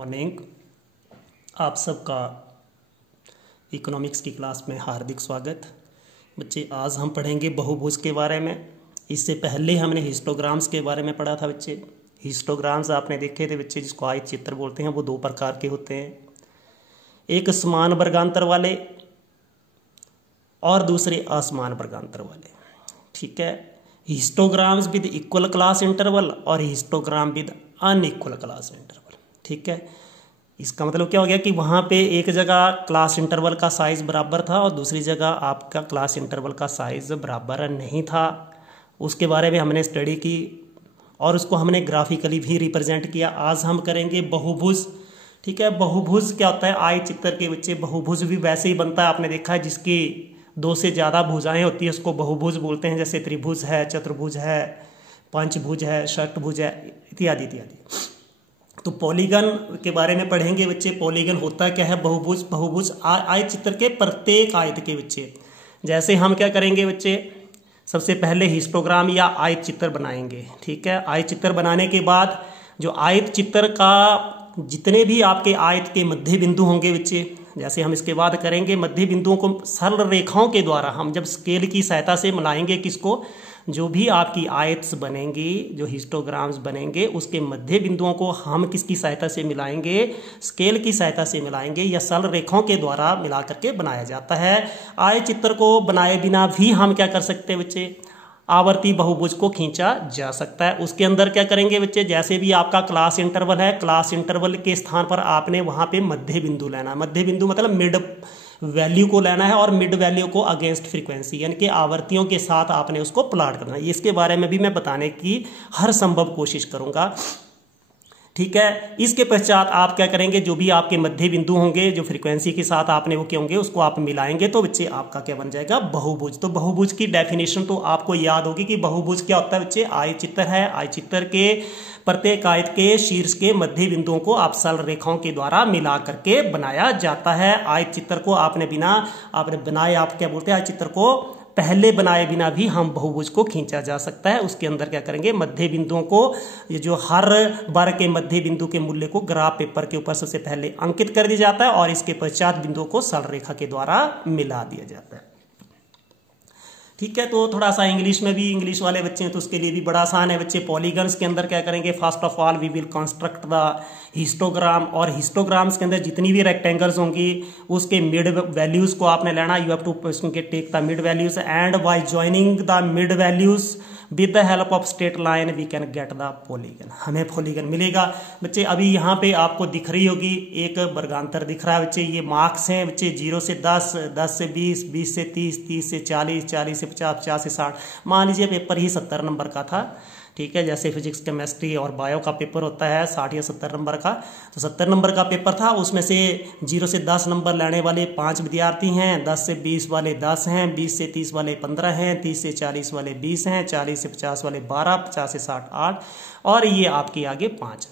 Morning. आप सबका economics की क्लास में हार्दिक स्वागत। बच्चे आज हम पढ़ेंगे बहुभुज के बारे में। इससे पहले हमने हिस्टोग्राम्स के बारे में पढ़ा था बच्चे। हिस्टोग्राम्स आपने देखे थे बच्चे, जिसको आयत चित्र बोलते हैं। वो दो प्रकार के होते हैं, एक समान वर्गांतर वाले और दूसरे असमान वर्गांतर वाले। ठीक है, histograms with equal class interval और histogram with unequal class interval. ठीक है, इसका मतलब क्या हो गया कि वहाँ पे एक जगह क्लास इंटरवल का साइज बराबर था और दूसरी जगह आपका क्लास इंटरवल का साइज बराबर नहीं था। उसके बारे में हमने स्टडी की और उसको हमने ग्राफिकली भी रिप्रेजेंट किया। आज हम करेंगे बहुभुज। ठीक है, बहुभुज क्या होता है? आयत चित्र के बच्चे बहुभुज भी वैसे ही बनता है, आपने देखा है, जिसकी दो से ज़्यादा भुजाएं होती है उसको बहुभुज बोलते हैं। जैसे त्रिभुज है, चतुर्भुज है, पंचभुज है, षटभुज है, इत्यादि इत्यादि। तो पॉलीगन के बारे में पढ़ेंगे बच्चे। पॉलीगन होता क्या है? बहुभुज। बहुभुज आयत चित्र के प्रत्येक आयत के बच्चे। जैसे हम क्या करेंगे बच्चे, सबसे पहले हिस्टोग्राम या आयत चित्र बनाएंगे। ठीक है, आयत चित्र बनाने के बाद जो आयत चित्र का जितने भी आपके आयत के मध्य बिंदु होंगे बच्चे, जैसे हम इसके बाद करेंगे, मध्य बिंदुओं को सरल रेखाओं के द्वारा हम जब स्केल की सहायता से मिलाएंगे, किसको? जो भी आपकी आयत्स बनेंगी, जो हिस्टोग्राम्स बनेंगे, उसके मध्य बिंदुओं को हम किसकी सहायता से मिलाएंगे? स्केल की सहायता से मिलाएंगे या सरल रेखाओं के द्वारा मिला करके बनाया जाता है। आयत चित्र को बनाए बिना भी हम क्या कर सकते हैं बच्चे? आवर्ती बहुभुज को खींचा जा सकता है। उसके अंदर क्या करेंगे बच्चे? जैसे भी आपका क्लास इंटरवल है, क्लास इंटरवल के स्थान पर आपने वहां पे मध्य बिंदु लेना है। मध्य बिंदु मतलब मिड वैल्यू को लेना है और मिड वैल्यू को अगेंस्ट फ्रीक्वेंसी, यानी कि आवर्तियों के साथ आपने उसको प्लॉट करना है। इसके बारे में भी मैं बताने की हर संभव कोशिश करूंगा। ठीक है, इसके पश्चात आप क्या करेंगे? जो भी आपके मध्य बिंदु होंगे, जो फ्रीक्वेंसी के साथ आपने वो क्या होंगे, उसको आप मिलाएंगे तो बच्चे आपका क्या बन जाएगा? बहुभुज। तो बहुभुज की डेफिनेशन तो आपको याद होगी कि बहुभुज क्या होता है बच्चे? आयत चित्र है। आयत चित्र के प्रत्येक आयत के शीर्ष के मध्य बिंदुओं को आप सरल रेखाओं के द्वारा मिला करके बनाया जाता है। आयत चित्र को आपने बनाए, आप क्या बोलते हैं? आयत चित्र को पहले बनाए बिना भी हम बहुभुज को खींचा जा सकता है। उसके अंदर क्या करेंगे? मध्य बिंदुओं को, ये जो हर बार के मध्य बिंदु के मूल्य को ग्राफ पेपर के ऊपर सबसे पहले अंकित कर दिया जाता है और इसके पश्चात बिंदुओं को सरल रेखा के द्वारा मिला दिया जाता है। ठीक है, तो थोड़ा सा इंग्लिश में भी, इंग्लिश वाले बच्चे हैं तो उसके लिए भी बड़ा आसान है बच्चे। पॉलीगन्स के अंदर क्या करेंगे? First of all we will construct the histogram, और हिस्टोग्राम्स के अंदर जितनी भी रेक्टेंगल्स होंगी उसके मिड वैल्यूज को आपने लेना। You have to take the mid values and by joining the mid values with the help of straight line we can get the polygon. हमें पॉलीगन मिलेगा बच्चे। अभी यहाँ पे आपको दिख रही होगी एक वर्गांतर दिख रहा है बच्चे। ये मार्क्स हैं बच्चे, 0 से 10, 10 से 20, 20 से 30, 30 से 40, 40 से 50, 50 से 60। मान लीजिए पेपर ही 70 नंबर का था। ठीक है, जैसे फिजिक्स, केमिस्ट्री और बायो का पेपर होता है 60 या 70 नंबर का, तो 70 नंबर का पेपर था। उसमें से 0 से 10 नंबर लेने वाले 5 विद्यार्थी हैं, 10 से 20 वाले 10 हैं, 20 से 30 वाले 15 हैं, 30 से 40 वाले 20 हैं, 40 से 50 वाले 12, 50 से 60 8 और ये आपके आगे 5।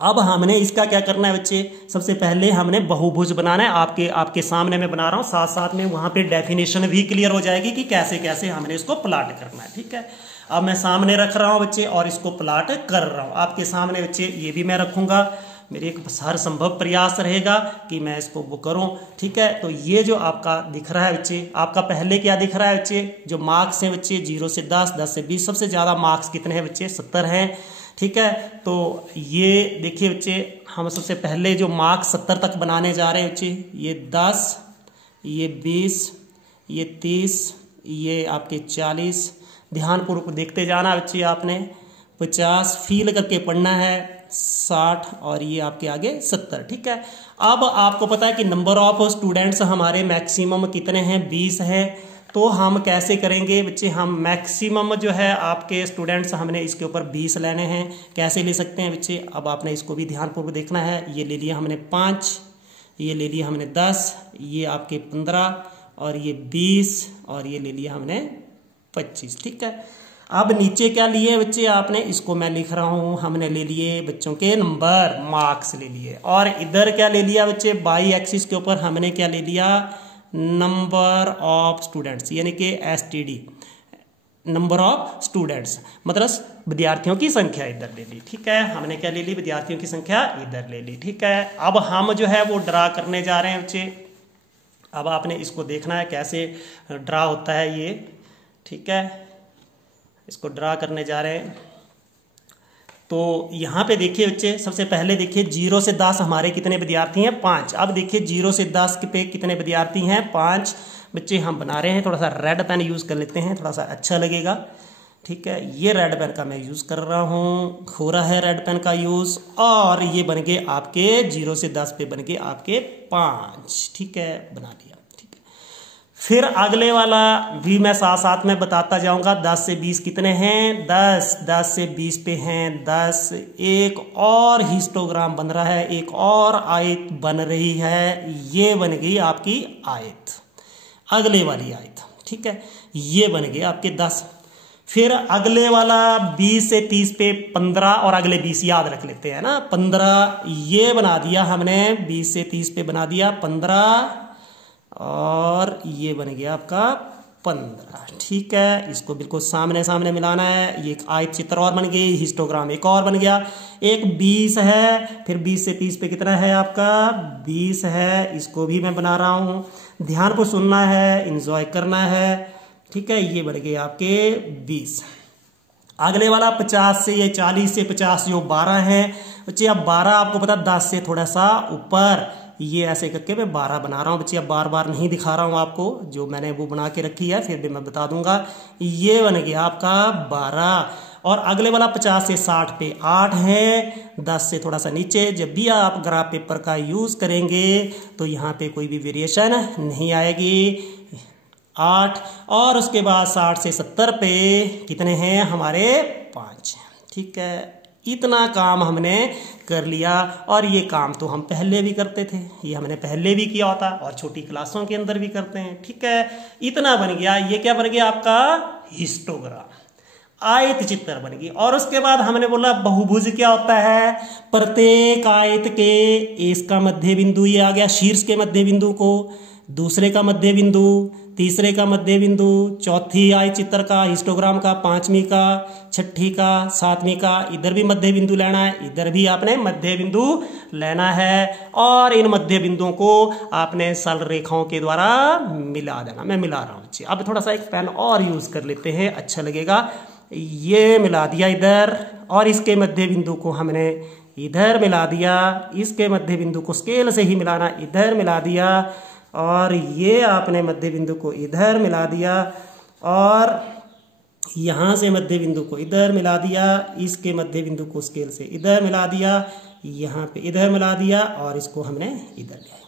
अब हमने इसका क्या करना है बच्चे? सबसे पहले हमने बहुभुज बनाना है। आपके सामने मैं बना रहा हूं, साथ साथ में वहां पे डेफिनेशन भी क्लियर हो जाएगी कि कैसे कैसे हमने इसको प्लॉट करना है। ठीक है, अब मैं सामने रख रहा हूं बच्चे और इसको प्लॉट कर रहा हूं आपके सामने बच्चे। ये भी मैं रखूंगा, मेरे एक हर संभव प्रयास रहेगा कि मैं इसको वो करूं। ठीक है, तो ये जो आपका दिख रहा है बच्चे, आपका पहले क्या दिख रहा है बच्चे? जो मार्क्स हैं बच्चे 0 से 10, 10 से 20, सबसे ज्यादा मार्क्स कितने हैं बच्चे? 70 हैं। ठीक है, तो ये देखिए बच्चे, हम सबसे पहले जो मार्क्स 70 तक बनाने जा रहे हैं बच्चे, ये 10, ये 20, ये 30, ये आपके 40, ध्यानपूर्वक देखते जाना बच्चे आपने, 50 फील करके पढ़ना है, 60 और ये आपके आगे 70। ठीक है, अब आपको पता है कि नंबर ऑफ स्टूडेंट्स हमारे मैक्सिमम कितने हैं? 20 है। तो हम कैसे करेंगे बच्चे? हम मैक्सिमम जो है आपके स्टूडेंट्स हमने इसके ऊपर 20 लेने हैं। कैसे ले सकते हैं बच्चे? अब आपने इसको भी ध्यानपूर्वक देखना है। ये ले लिया हमने 5, ये ले लिया हमने 10, ये आपके 15 और ये 20 और ये ले लिया हमने 25। ठीक है, अब नीचे क्या लिए बच्चे आपने? इसको मैं लिख रहा हूं, हमने ले लिए बच्चों के नंबर, मार्क्स ले लिए। और इधर क्या ले लिया बच्चे? बाई एक्सिस के ऊपर हमने क्या ले लिया? नंबर ऑफ स्टूडेंट्स, यानी कि STD, नंबर ऑफ स्टूडेंट्स, मतलब विद्यार्थियों की संख्या इधर ले ली। ठीक है, हमने क्या ले ली, विद्यार्थियों की संख्या इधर ले ली। ठीक है, अब हम जो है वो ड्रा करने जा रहे हैं बच्चे। अब आपने इसको देखना है कैसे ड्रा होता है ये। ठीक है, इसको ड्रा करने जा रहे हैं। तो यहाँ पे देखिए बच्चे, सबसे पहले देखिए 0 से 10 हमारे कितने विद्यार्थी हैं, 5। अब देखिए 0 से 10 पे कितने विद्यार्थी हैं, 5 बच्चे हम बना रहे हैं। थोड़ा सा रेड पेन यूज़ कर लेते हैं, थोड़ा सा अच्छा लगेगा। ठीक है, ये रेड पेन का मैं यूज़ कर रहा हूँ, हो रहा है रेड पेन का यूज़। और ये बन गए आपके 0 से 10 पे बन गए आपके 5। ठीक है, बना लिया। ठीक है, फिर अगले वाला भी मैं साथ साथ में बताता जाऊंगा। 10 से 20 कितने हैं, 10 से 20 पे हैं 10। एक और हिस्टोग्राम बन रहा है, एक और आयत बन रही है, ये बन गई आपकी आयत, अगले वाली आयत। ठीक है, ये बन गए आपके 10। फिर अगले वाला 20 से 30 पे 15 और अगले 20 याद रख लेते हैं ना, 15 ये बना दिया हमने, 20 से 30 पे बना दिया 15 और ये बन गया आपका 15। ठीक है, इसको बिल्कुल सामने सामने मिलाना है। ये एक आयत चित्र और बन गई, हिस्टोग्राम एक और बन गया। एक 20 है, फिर 20 से 30 पे कितना है आपका 20 है, इसको भी मैं बना रहा हूँ। ध्यान को सुनना है, एंजॉय करना है। ठीक है, ये बढ़ गए आपके 20। अगले वाला 50 से, ये 40 से 50 जो 12 है बच्चे। अब 12 आपको पता 10 से थोड़ा सा ऊपर, ये ऐसे करके मैं 12 बना रहा हूँ बच्चे। अब बार बार नहीं दिखा रहा हूँ आपको, जो मैंने वो बना के रखी है, फिर भी मैं बता दूंगा। ये बन गया आपका 12। और अगले वाला 50 से 60 पे 8 है, 10 से थोड़ा सा नीचे। जब भी आप ग्राफ पेपर का यूज़ करेंगे तो यहाँ पे कोई भी वेरिएशन नहीं आएगी, 8। और उसके बाद 60 से 70 पे कितने हैं हमारे 5। ठीक है, इतना काम हमने कर लिया। और ये काम तो हम पहले भी करते थे, ये हमने पहले भी किया होता और छोटी क्लासों के अंदर भी करते हैं। ठीक है, इतना बन गया। ये क्या बन गया आपका हिस्टोग्राम, आयत चित्र बन गई। और उसके बाद हमने बोला बहुभुज क्या होता है, प्रत्येक आयत के इसका मध्य बिंदु, ये आ गया शीर्ष के मध्य बिंदु को, दूसरे का मध्य बिंदु, तीसरे का मध्य बिंदु, चौथी आयत चित्र का हिस्टोग्राम का, 5वीं का, 6ठी का, 7वीं का, इधर भी मध्य बिंदु लेना है, इधर भी आपने मध्य बिंदु लेना है। और इन मध्य बिंदुओं को आपने सरल रेखाओं के द्वारा मिला देना। मैं मिला रहा हूँ। अब थोड़ा सा एक पेन और यूज कर लेते हैं, अच्छा लगेगा। ये मिला दिया इधर, और इसके मध्य बिंदु को हमने इधर मिला दिया, इसके मध्य बिंदु को स्केल से ही मिलाना, इधर मिला दिया। और ये आपने मध्य बिंदु को इधर मिला दिया, और यहाँ से मध्य बिंदु को इधर मिला दिया, इसके मध्य बिंदु को स्केल से इधर मिला दिया, यहाँ पे इधर मिला दिया, और इसको हमने इधर लिया।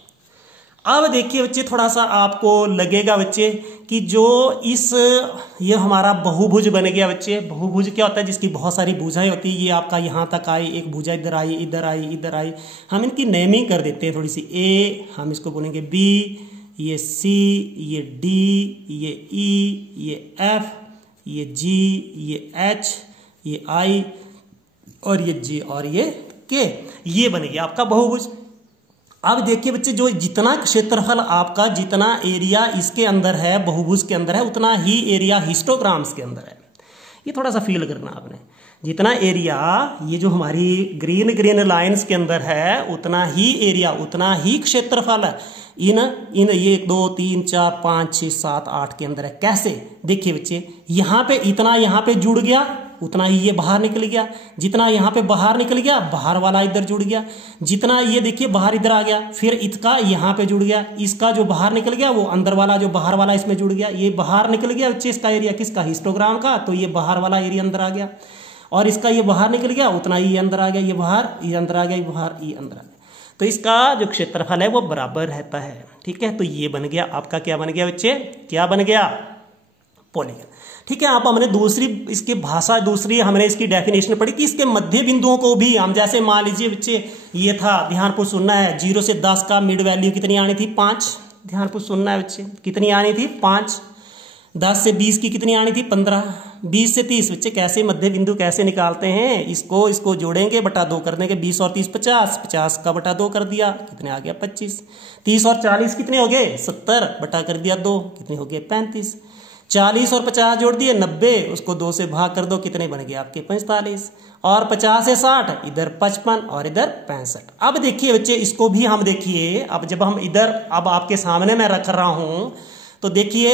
अब देखिए बच्चे, थोड़ा सा आपको लगेगा बच्चे कि जो ये हमारा बहुभुज बन गया बच्चे। बहुभुज क्या होता है, जिसकी बहुत सारी भुजाएं होती है। ये आपका यहाँ तक आई, एक भुजा इधर आई, इधर आई, इधर आई। हम इनकी नेमिंग कर देते हैं थोड़ी सी। ए हम इसको बोलेंगे बी, ये सी, ये डी, ये ई, ये एफ, ये जी, ये एच, ये आई, और ये जे, और ये के। ये बन गया आपका बहुभुज। अब देखिए बच्चे, जो जितना क्षेत्रफल आपका, जितना एरिया इसके अंदर है, बहुभुज के अंदर है, उतना ही एरिया हिस्टोग्राम्स के अंदर है। ये थोड़ा सा फील करना आपने। जितना एरिया ये जो हमारी ग्रीन ग्रीन लाइंस के अंदर है, उतना ही एरिया, उतना ही क्षेत्रफल है इन ये 1 2 3 4 5 6 7 8 के अंदर है। कैसे, देखिए बच्चे, यहाँ पे इतना यहाँ पे जुड़ गया, उतना ही ये बाहर निकल गया। जितना यहाँ पे बाहर निकल गया, बाहर वाला इधर जुड़ गया। जितना ये देखिए बाहर इधर आ गया, फिर इसका यहाँ पे जुड़ गया। इसका जो बाहर निकल गया, वो अंदर वाला जो बाहर वाला इसमें जुड़ गया। ये बाहर निकल गया बच्चे, इसका एरिया किसका, हिस्टोग्राम का, तो ये बाहर वाला एरिया अंदर आ गया। और इसका ये बाहर निकल गया, उतना ही अंदर आ गया। ये बाहर, ये अंदर आ गया, ये बाहर, ये अंदर आ गया। तो इसका जो क्षेत्रफल है वो बराबर रहता है। ठीक है, तो ये बन गया आपका, क्या बन गया बच्चे, क्या बन गया, पॉलीगन। ठीक है, आप हमने दूसरी इसकी भाषा, दूसरी हमने इसकी डेफिनेशन पढ़ी कि इसके मध्य बिंदुओं को भी हम, जैसे मान लीजिए बच्चे ये था, ध्यानपूर्वक सुनना है, 0 से 10 का मिड वैल्यू कितनी आनी थी, 5। ध्यानपूर्वक सुनना है बच्चे, कितनी आनी थी, 5। 10 से 20 की कितनी आनी थी, 15। 20 से 30 बच्चे कैसे मध्य बिंदु कैसे निकालते हैं, इसको जोड़ेंगे, बटा 2 कर देंगे। 20 और 30 50, 50 का बटा 2 कर दिया, कितने आ गया, 25। 30 और 40 कितने हो गए, 70, बटा कर दिया 2, कितने हो गए, 35। 40 और 50 जोड़ दिए 90, उसको 2 से भाग कर दो, कितने बन गए आपके 45, और 50 से 60, इधर 55 और इधर 65। अब देखिए बच्चे इसको भी हम देखिए, अब जब हम इधर अब आपके सामने मैं रख रहा हूं तो देखिए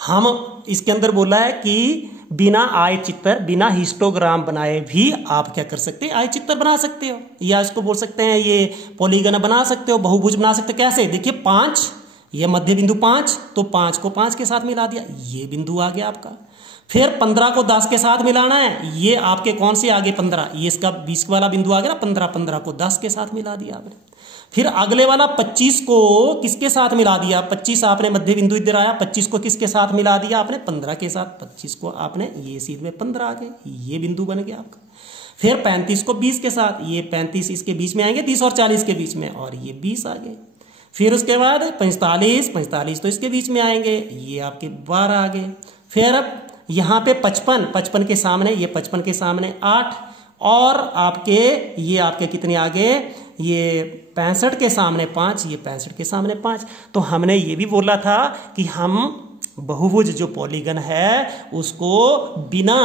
हम इसके अंदर बोला है कि बिना आय चित्र, बिना हिस्टोग्राम बनाए भी आप क्या कर सकते हैं, आय चित्र बना सकते हो, या इसको बोल सकते हैं ये पॉलीगन बना सकते हो, बहुभुज बना सकते हो। कैसे, देखिए 5, ये मध्य बिंदु 5, तो 5 को 5 के साथ मिला दिया, ये बिंदु आ गया आपका। फिर 15 को 10 के साथ मिलाना है, ये आपके कौन से आगे 15, ये इसका 20 वाला बिंदु आ गया ना 15, 15 को 10 के साथ मिला दिया आपने। फिर अगले वाला 25 को किसके साथ मिला दिया, 25 आपने मध्य बिंदु इधर आया, 25 को किसके साथ मिला दिया आपने, 15 के साथ, 25 को आपने ये सीध में 15 आ गए, ये बिंदु बन गया आपका। फिर 35 को 20 के साथ, ये 35 इसके बीच में आएंगे, 30 और 40 के बीच में, और ये 20 आ गए। फिर उसके बाद 45 तो इसके बीच में आएंगे, ये आपके 12 आ गए। फिर अब यहाँ पे 55 के सामने, ये 55 के सामने 8, और आपके ये आपके कितने आ गए, ये 65 के सामने 5, ये 65 के सामने 5। तो हमने ये भी बोला था कि हम बहुभुज जो पॉलीगन है उसको बिना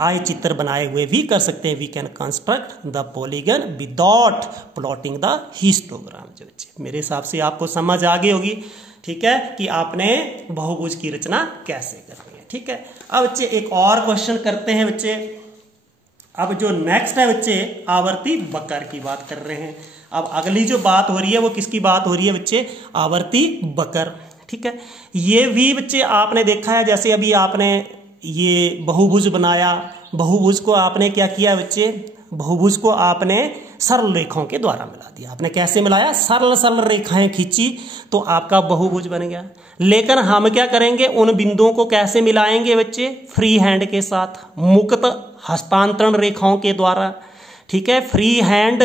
आय चित्र बनाए हुए भी कर सकते हैं। We can construct the polygon without plotting the histogram. जो बच्चे मेरे हिसाब से आपको समझ आ गई होगी, ठीक है, कि आपने बहुभुज की रचना कैसे करनी है। ठीक है, अब बच्चे एक और क्वेश्चन करते हैं बच्चे। अब जो नेक्स्ट है बच्चे, आवर्ती बकर की बात कर रहे हैं। अब अगली जो बात हो रही है वो किसकी बात हो रही है बच्चे, आवर्ती बकर। ठीक है, ये भी बच्चे आपने देखा है, जैसे अभी आपने ये बहुभुज बनाया, बहुभुज को आपने क्या किया बच्चे, बहुभुज को आपने सरल रेखाओं के द्वारा मिला दिया। आपने कैसे मिलाया, सरल सरल रेखाएं खींची तो आपका बहुभुज बन गया। लेकिन हम क्या करेंगे, उन बिंदुओं को कैसे मिलाएंगे बच्चे, फ्री हैंड के साथ, मुक्त हस्तांतरण रेखाओं के द्वारा। ठीक है, फ्री हैंड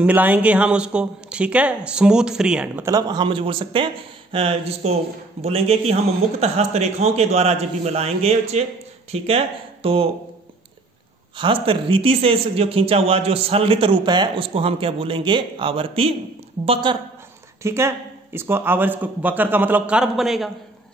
मिलाएंगे हम उसको। ठीक है, स्मूथ फ्री हैंड, मतलब हम जो बोल सकते हैं जिसको बोलेंगे कि हम मुक्त हस्त रेखाओं के द्वारा जब भी मिलाएंगे बच्चे, ठीक है, तो हस्त रीति से जो खींचा हुआ जो सरलित रूप है उसको हम क्या बोलेंगे, आवर्ती बकर। ठीक है, इसको आवर्ती बकर का मतलब कर्व बनेगा।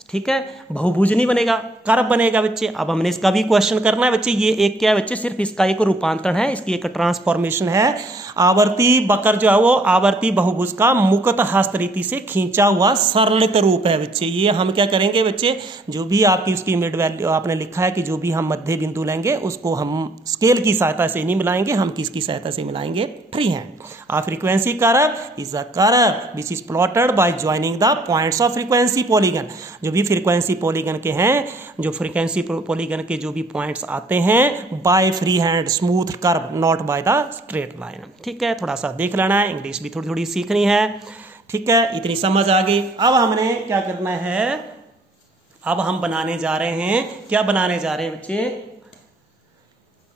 ठीक है, बहुभुज नहीं बनेगा, कर्व बनेगा बच्चे। अब हमने इसका भी क्वेश्चन करना है बच्चे। ये एक क्या है बच्चे, सिर्फ इसका एक रूपांतरण है, इसकी एक ट्रांसफॉर्मेशन है। आवर्ती बकर जो है वो आवर्ती बहुभुज का मुक्त हस्त रीति से खींचा हुआ सरलित रूप है बच्चे। ये हम क्या करेंगे बच्चे, जो भी आपकी उसकी मिड वैल्यू आपने लिखा है कि जो भी हम मध्य बिंदु लेंगे उसको हम स्केल की सहायता से नहीं मिलाएंगे, हम किसकी सहायता से मिलाएंगे, free hand. A frequency curve is a curve which is plotted by joining the points of frequency polygon. जो भी फ्रीक्वेंसी पॉलीगन के हैं, जो फ्रीक्वेंसी पॉलीगन के जो भी पॉइंट्स आते हैं, by free hand smooth curve, not by the straight line. ठीक है, थोड़ा सा देख लेना है, इंग्लिश भी थोड़ी थोड़ी सीखनी है। ठीक है, इतनी समझ आ गई। अब हमने क्या करना है, अब हम बनाने जा रहे हैं, क्या बनाने जा रहे हैं बच्चे,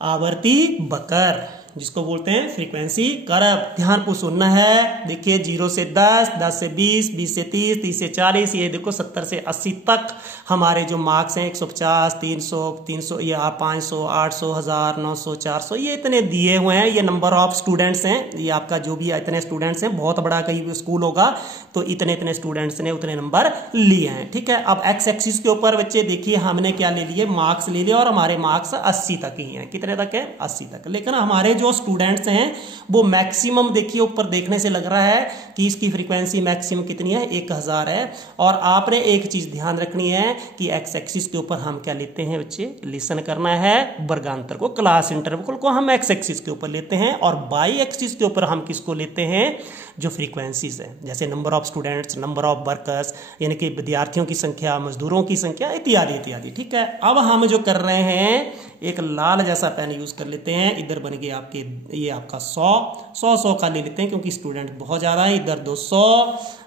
आवर्ती बकर, जिसको बोलते हैं फ्रीक्वेंसी कर्व। ध्यानपूर्वक सुनना है। देखिए 0 से 10, 10 से 20, 20 से 30, 30 से 40, ये देखो 70 से 80 तक हमारे जो मार्क्स हैं 150, 300, 300 या 500, 800, 1000, 900, 400, ये इतने दिए हुए हैं। ये नंबर ऑफ स्टूडेंट्स हैं, ये आपका जो भी इतने स्टूडेंट्स हैं, बहुत बड़ा कहीं स्कूल होगा तो इतने इतने स्टूडेंट्स ने उतने नंबर लिए हैं। ठीक है, अब एक्स एक्सिस के ऊपर बच्चे देखिए हमने क्या ले लिए, मार्क्स ले लिए, और हमारे मार्क्स 80 तक ही हैं। कितने तक है, 80 तक। लेकिन हमारे जो स्टूडेंट्स हैं वो मैक्सिमम, देखिए ऊपर देखने से लग रहा है कि इसकी फ्रीक्वेंसी मैक्सिमम कितनी है, 1000 है। और आपने एक चीज ध्यान रखनी है कि एक्स एक्सिस के ऊपर हम क्या लेते हैं बच्चे, लिसन करना है, वर्गांतर को, क्लास इंटरवल को हम एक्स एक्सिस के ऊपर लेते हैं, और बाई एक्सिस के ऊपर हम किसको लेते हैं, जो फ्रीक्वेंसीज है, जैसे number of students, number of workers, यानी कि विद्यार्थियों की संख्या, मजदूरों की संख्या, इत्यादि इत्यादि। ठीक है, अब हम जो कर रहे हैं, एक लाल जैसा पेन यूज कर लेते हैं। इधर बन गए आपके, ये आपका 100 का ले लेते हैं क्योंकि स्टूडेंट बहुत ज्यादा है। इधर 200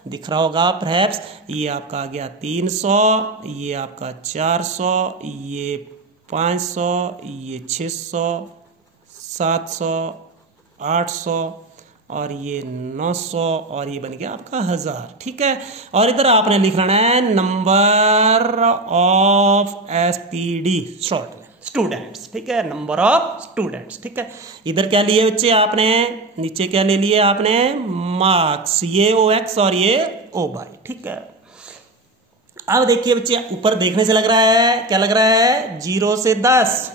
दिख रहा होगा परहैप्स, ये आपका आ गया 300, ये आपका 400, ये 500, ये 600, 700, 800 और ये 900 और ये बन गया आपका 1000। ठीक है, और इधर आपने लिख लेना है नंबर ऑफ एसटीडी, शॉर्ट में स्टूडेंट्स। ठीक है, नंबर ऑफ स्टूडेंट्स। ठीक है, इधर क्या लिए बच्चे आपने, नीचे क्या ले लिए आपने, मार्क्स, ये OX और ये OY। ठीक है, अब देखिए बच्चे, ऊपर देखने से लग रहा है, क्या लग रहा है, 0 से 10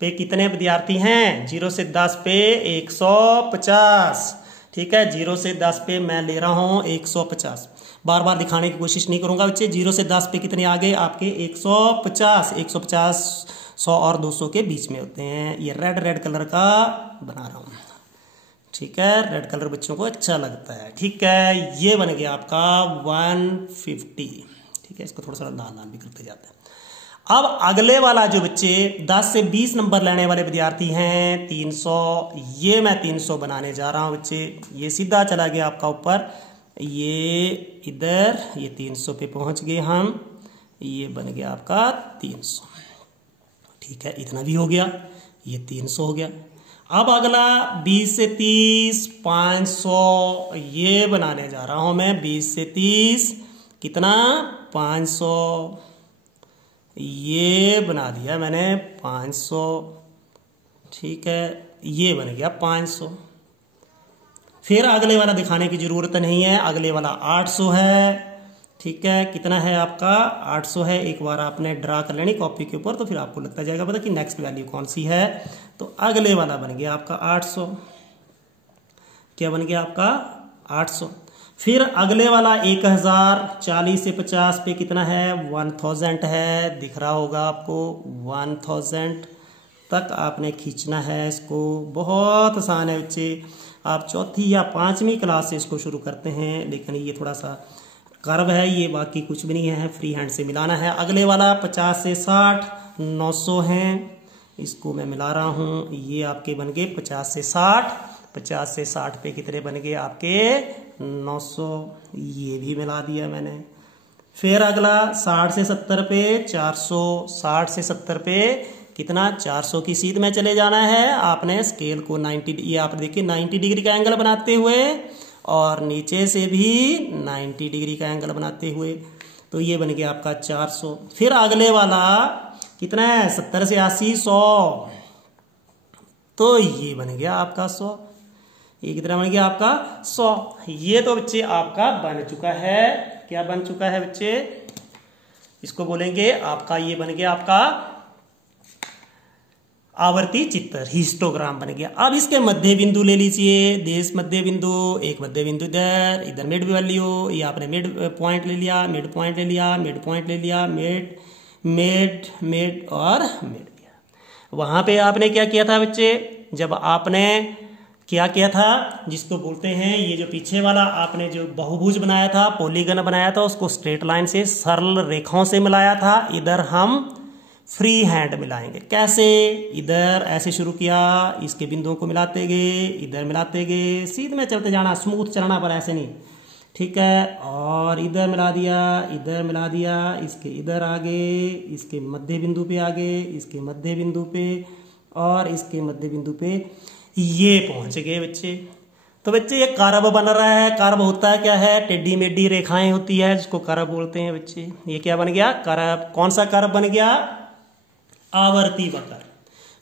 पे कितने विद्यार्थी हैं, 0 से 10 पे 150। ठीक है, 0 से 10 पे मैं ले रहा हूं 150। बार बार दिखाने की कोशिश नहीं करूंगा बच्चे। 0 से 10 पे कितने आ गए आपके, 150। 150 100 और 200 के बीच में होते हैं। ये रेड कलर का बना रहा हूं। ठीक है, रेड कलर बच्चों को अच्छा लगता है। ठीक है, ये बन गया आपका 150। ठीक है, इसको थोड़ा सा लाल भी करते जाते हैं। अब अगले वाला जो बच्चे 10 से 20 नंबर लेने वाले विद्यार्थी हैं, 300, ये मैं 300 बनाने जा रहा हूं बच्चे। ये सीधा चला गया आपका ऊपर, ये इधर, ये 300 पे पहुंच गए हम, ये बन गया आपका 300। ठीक है, इतना भी हो गया, ये 300 हो गया। अब अगला 20 से 30 500, ये बनाने जा रहा हूं मैं। 20 से 30 कितना, 500, ये बना दिया मैंने 500। ठीक है, ये बन गया 500। फिर अगले वाला दिखाने की जरूरत नहीं है, अगले वाला 800 है। ठीक है, कितना है आपका, 800 है। एक बार आपने ड्रा कर लेनी कॉपी के ऊपर, तो फिर आपको लगता जाएगा पता कि नेक्स्ट वैल्यू कौन सी है। तो अगले वाला बन गया आपका 800। क्या बन गया आपका, 800। फिर अगले वाला 1000, 40 से 50 पे कितना है, 1000 है। दिख रहा होगा आपको, 1000 तक आपने खींचना है इसको। बहुत आसान है बच्चे, आप चौथी या 5वीं क्लास से इसको शुरू करते हैं, लेकिन ये थोड़ा सा कर्व है, ये बाकी कुछ भी नहीं है, फ्री हैंड से मिलाना है। अगले वाला 50 से 60, 900 हैं, इसको मैं मिला रहा हूँ। ये आपके बन गए 50 से 60, 50 से 60 पे कितने बन गए आपके, 900, ये भी मिला दिया मैंने। फिर अगला 60 से 70 पे 400, 60 से 70 पे कितना, 400 की सीध में चले जाना है आपने। स्केल को 90, ये आप देखिए 90 डिग्री का एंगल बनाते हुए, और नीचे से भी 90 डिग्री का एंगल बनाते हुए, तो ये बन गया आपका 400। फिर अगले वाला कितना है, 70 से 80, 100, तो ये बन गया आपका 100। ये कितना बन गया आपका, 100। ये तो बच्चे आपका बन चुका है। क्या बन चुका है बच्चे, इसको बोलेंगे आपका, ये बन गया आपका आवर्ती चित्र, हिस्टोग्राम बन गया। अब इसके मध्य बिंदु ले लीजिए, देश मध्य बिंदु, एक मध्य बिंदु इधर, इधर मिड वैल्यू, ये आपने मिड पॉइंट ले लिया, मिड पॉइंट ले लिया, मिड पॉइंट ले लिया, मिड मिड मिड और मिड दिया। वहां पे आपने क्या किया था बच्चे, जब आपने क्या किया था, जिसको बोलते हैं, ये जो पीछे वाला आपने जो बहुभुज बनाया था, पॉलीगन बनाया था, उसको स्ट्रेट लाइन से, सरल रेखाओं से मिलाया था। इधर हम फ्री हैंड मिलाएंगे। कैसे, इधर ऐसे शुरू किया, इसके बिंदुओं को मिलाते गए, इधर मिलाते गए, सीधे में चलते जाना, स्मूथ चलना, पर ऐसे नहीं। ठीक है, और इधर मिला दिया, इधर मिला दिया, इसके इधर आगे, इसके मध्य बिंदु पे आगे, इसके मध्य बिंदु पे, और इसके मध्य बिंदु पे, ये पहुंच गए बच्चे। तो बच्चे ये कर्व बन रहा है। कर्व होता है क्या है, टेढ़ी मेढ़ी रेखाएं होती है, जिसको कर्व बोलते हैं बच्चे। ये क्या बन गया, कर्व। कौन सा कर्व बन गया, आवर्ती वक्र,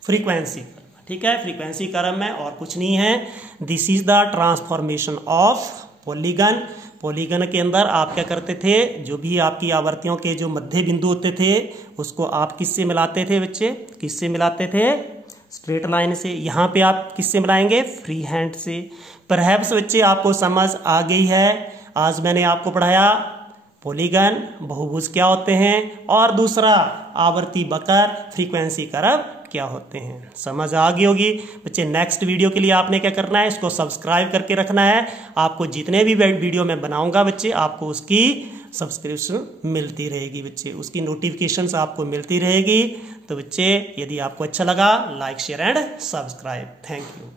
फ्रीक्वेंसी कर्व। ठीक है, फ्रीक्वेंसी कर्व में और कुछ नहीं है। This is the transformation of polygon. Polygon के अंदर आप क्या करते थे, जो भी आपकी आवर्तियों के जो मध्य बिंदु होते थे, उसको आप किससे मिलाते थे बच्चे, किससे मिलाते थे, स्ट्रेट लाइन से। यहाँ पे आप किससे मिलाएंगे, फ्री हैंड से। परहैप्स बच्चे आपको समझ आ गई है। आज मैंने आपको पढ़ाया पॉलीगन, बहुभुज क्या होते हैं, और दूसरा आवर्ती वक्र, फ्रीक्वेंसी कर्व क्या होते हैं। समझ आ गई होगी बच्चे। नेक्स्ट वीडियो के लिए आपने क्या करना है, इसको सब्सक्राइब करके रखना है। आपको जितने भी वीडियो मैं बनाऊंगा बच्चे, आपको उसकी सब्सक्रिप्शन मिलती रहेगी बच्चे, उसकी नोटिफिकेशंस आपको मिलती रहेगी। तो बच्चे, यदि आपको अच्छा लगा, like share and subscribe. Thank you.